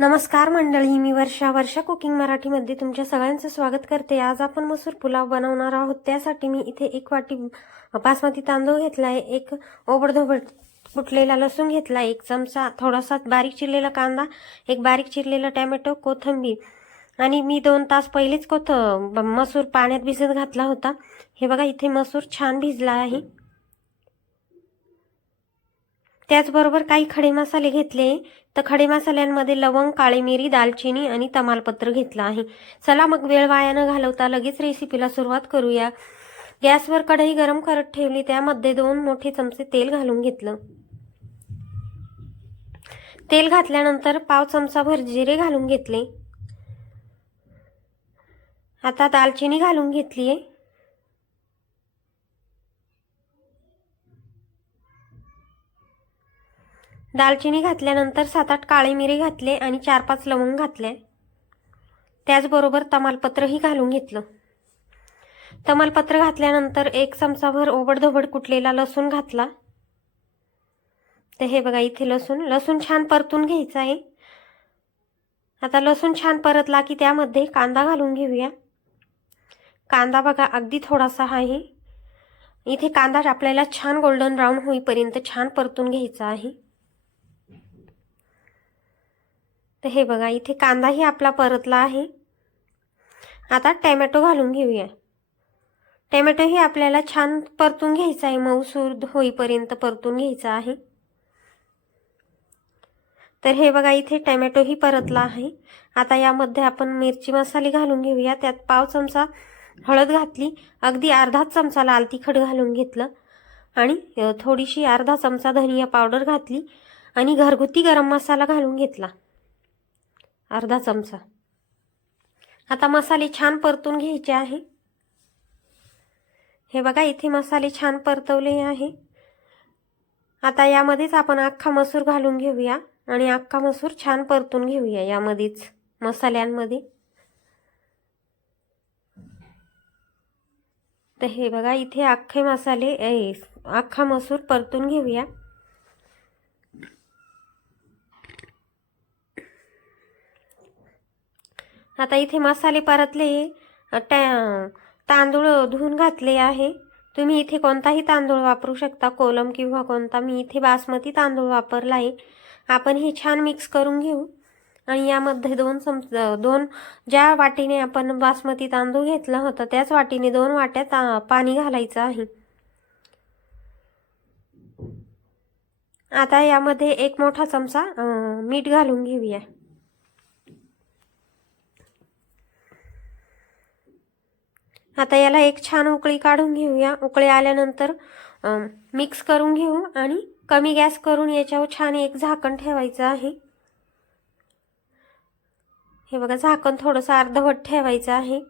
नमस्कार मंडळी, मी वर्षा कुकिंग मराठीमध्ये तुमच्या सगळ्यांचं स्वागत करते। आज आपण मसूर पुलाव बनवणार आहोत। त्यासाठी मी इथे 1 वाटी बासमती तांदूळ घेतलाय, 1 ओबडधोबड कुटलेला लसूण घेतला, 1 चमचा थोडासा बारीक चिरलेला कांदा, 1 बारीक चिरलेला टोमॅटो, कोथिंबीर आणि मी 2 तास पहिलेच मसूर पाण्यात भिजत घातला होता। हे बघा इथे मसूर छान भिजला आहे। त्याचबरोबर काही खडे मसाले घेतले, तर खडे मसाल्यांमध्ये लवंग, काळी मिरी, दालचिनी आणि तमालपत्र घेतला आहे। चला मग वेळ वाया न घालवता लगेच रेसिपीला सुरुवात करूया। गॅसवर कढई गरम करत ठेवली, त्यामध्ये 2 मोठे चमचे तेल घालून घेतलं। तेल घातल्यानंतर पाव चमचाभर जिरे घालून घेतले। आता दालचिनी घालून घेतलीये। दालचिनी घातल्यानंतर 7-8 काळे मिरी घातले आणि 4-5 लवंग घातले। त्याचबरोबर तमालपत्रही घालून घेतलं। तमालपत्र घातल्यानंतर 1 चमचाभर ओबडधोबड कुटलेला लसूण घातला। तर हे बघा इथे लसूण छान परतून घ्यायचा आहे। आता लसूण छान परतला की त्यामध्ये कांदा घालून घेऊया। कांदा बघा अगदी थोडासा आहे। इथे कांदा आपल्याला छान गोल्डन ब्राउन होईपर्यंत छान परतून घ्यायचा आहे। तर हे बघा इथे कांदाही आपला परतला आहे। आता टोमॅटो घालून घेऊया। टोमॅटोही आपल्याला छान परतून घ्यायचा आहे, मऊसूर होईपर्यंत परतून घ्यायचा आहे। तर हे बघा इथे टोमॅटोही परतला आहे। आता यामध्ये आपण मिरची मसाले घालून घेऊया। त्यात पाव चमचा हळद घातली, अगदी अर्धा चमचा लाल तिखट घालून घेतलं आणि थोडीशी अर्धा चमचा धनिया पावडर घातली आणि घरगुती गरम मसाला घालून घेतला अर्धा चमचा। आता मसाले छान परतून घ्यायचे आहे। हे बघा इथे मसाले छान परतवले आहे। आता यामध्येच आपण अख्खा मसूर घालून घेऊया आणि अख्खा मसूर छान परतून घेऊया यामध्येच मसाल्यांमध्ये। तर हे बघा इथे अख्खा मसूर परतून घेऊया। आता इथे मसाले परतले, तांदूळ धुवून घातले आहे। तुम्ही इथे कोणताही तांदूळ वापरू शकता, कोलम किंवा कोणता। मी इथे बासमती तांदूळ वापरला आहे। आपण हे छान मिक्स करून घेऊ आणि यामध्ये 2 ज्या वाटीने आपण बासमती तांदूळ घेतला होता त्याच वाटीने 2 वाट्या पाणी घालायचं आहे। आता यामध्ये 1 मोठा चमचा मीठ घालून घेऊया। आता याला एक छान उकळी काढून घेऊया। उकळी आल्यानंतर मिक्स करून घेऊ आणि कमी गॅस करून याच्यावर छान एक झाकण ठेवायचं आहे। हे बघा झाकण थोडंसं अर्धवट ठेवायचं आहे।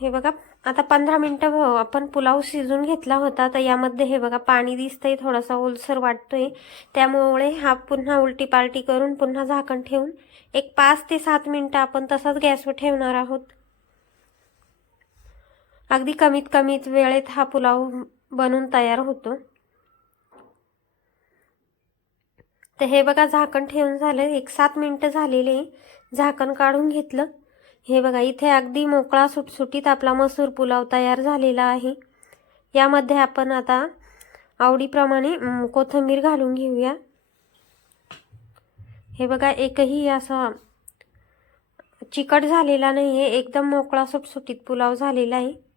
हे बघा आता 15 मिनिटं आपण पुलाव शिजून घेतला होता। तर यामध्ये हे बघा पाणी दिसतंय, थोडासा ओलसर वाटतोय। त्यामुळे हा पुन्हा उलटी पालटी करून पुन्हा झाकण ठेवून एक 5 ते 7 मिनिटं आपण तसाच गॅसवर ठेवणार आहोत। अगदी कमीत वेळेत हा पुलाव बनून तयार होतो। तर हे बघा झाकण ठेवून झालं, 1-7 मिनिटं झालेले। झाकण काढून घेतलं। हे बघा इथे अगदी मोकळा सुटसुटीत आपला मसूर पुलाव तयार झालेला आहे। यामध्ये आपण आता आवडीप्रमाणे कोथिंबीर घालून घेऊया। हे बघा एकही असा चिकट झालेला नाहीये, एकदम मोकळा सुटसुटीत पुलाव झालेला आहे।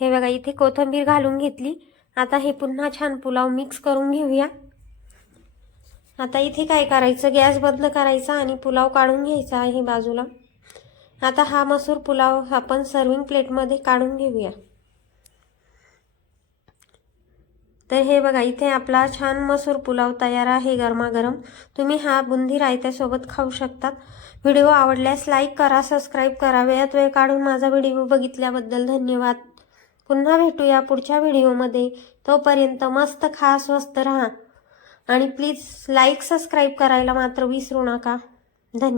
हे बघा इथे कोथिंबीर घालून घेतली। आता हे पुन्हा छान पुलाव मिक्स करून घेऊया। आता इथे काय करायचं, गॅस बंद करायचा आणि पुलाव काढून घ्यायचा आहे बाजूला। आता हा मसूर पुलाव आपण सर्विंग प्लेटमध्ये काढून घेऊया। तर हे बघा इथे आपला छान मसूर पुलाव तयार आहे गरमागरम। तुम्ही हा बुंदी रायत्यासोबत खाऊ शकता। व्हिडिओ आवडल्यास लाईक करा, सबस्क्राईब करा। वेळात वेळ काढून माझा व्हिडिओ बघितल्याबद्दल धन्यवाद। पुन्हा भेटूया पुढच्या व्हिडिओमध्ये। तोपर्यंत मस्त खा, स्वस्त राहा आणि प्लीज लाईक सबस्क्राईब करायला मात्र विसरू नका। धन्यवाद।